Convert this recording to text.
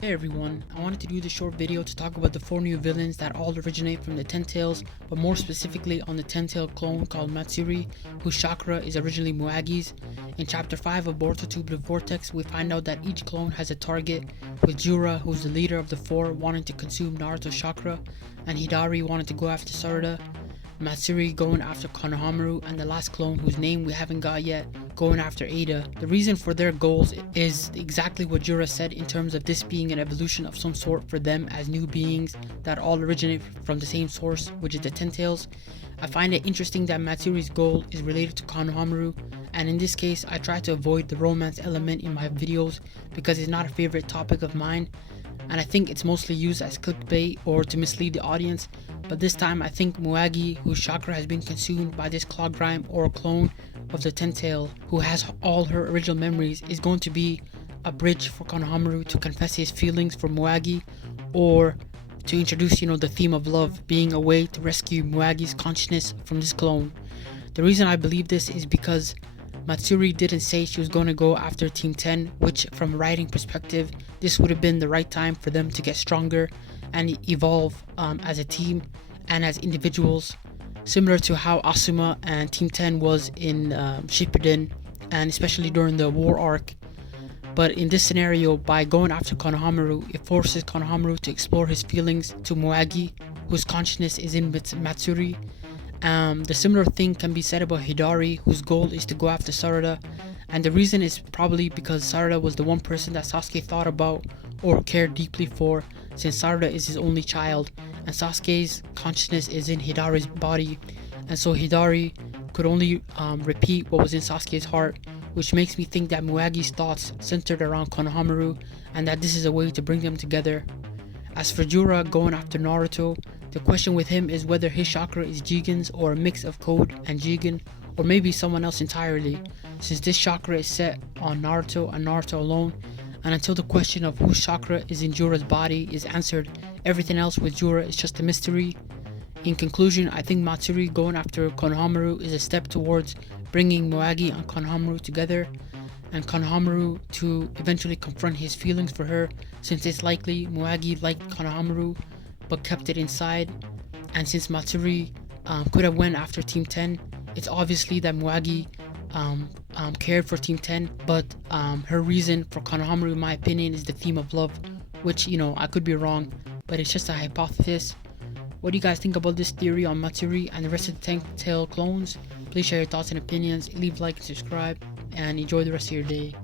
Hey everyone, I wanted to do this short video to talk about the 4 new villains that all originate from the 10 tails, but more specifically on the 10 tail clone called Matsuri, whose chakra is originally Moegi's. In chapter 5 of Boruto 2 Blue Vortex, we find out that each clone has a target, with Jura, who's the leader of the 4, wanting to consume Naruto's chakra, and Hidari wanting to go after Sarada, Matsuri going after Konohamaru, and the last clone, whose name we haven't got yet, going after Ada. The reason for their goals is exactly what Jura said in terms of this being an evolution of some sort for them as new beings that all originate from the same source, which is the Ten Tails. I find it interesting that Matsuri's goal is related to Konohamaru, and in this case I try to avoid the romance element in my videos because it's not a favorite topic of mine, and I think it's mostly used as clickbait or to mislead the audience. But this time I think Moegi, whose chakra has been consumed by this clog rhyme or clone of the Ten Tail, who has all her original memories, is going to be a bridge for Konohamaru to confess his feelings for Moegi, or to introduce, the theme of love being a way to rescue Moegi's consciousness from this clone. The reason I believe this is because Matsuri didn't say she was going to go after Team 10, which from a writing perspective, this would have been the right time for them to get stronger and evolve as a team and as individuals, similar to how Asuma and Team 10 was in Shippuden, and especially during the war arc. But in this scenario, by going after Konohamaru, it forces Konohamaru to explore his feelings to Moegi, whose consciousness is in Matsuri. The similar thing can be said about Hidari, whose goal is to go after Sarada, and the reason is probably because Sarada was the one person that Sasuke thought about or cared deeply for, since Sarada is his only child and Sasuke's consciousness is in Hidari's body, and so Hidari could only repeat what was in Sasuke's heart, which makes me think that Moegi's thoughts centered around Konohamaru and that this is a way to bring them together. As for Jura going after Naruto, the question with him is whether his chakra is Jigen's or a mix of Code and Jigen, or maybe someone else entirely, since this chakra is set on Naruto and Naruto alone, and until the question of whose chakra is in Jura's body is answered, everything else with Jura is just a mystery. In conclusion, I think Matsuri going after Konohamaru is a step towards bringing Moegi and Konohamaru together, and Konohamaru to eventually confront his feelings for her, since it's likely Moegi liked Konohamaru but kept it inside, and since Matsuri could have went after Team 10, it's obviously that Moegi cared for Team 10, but her reason for Konohamaru, in my opinion, is the theme of love, which, I could be wrong, but it's just a hypothesis. What do you guys think about this theory on Matsuri and the rest of the 10 tail clones? Please share your thoughts and opinions, leave a like and subscribe, and enjoy the rest of your day.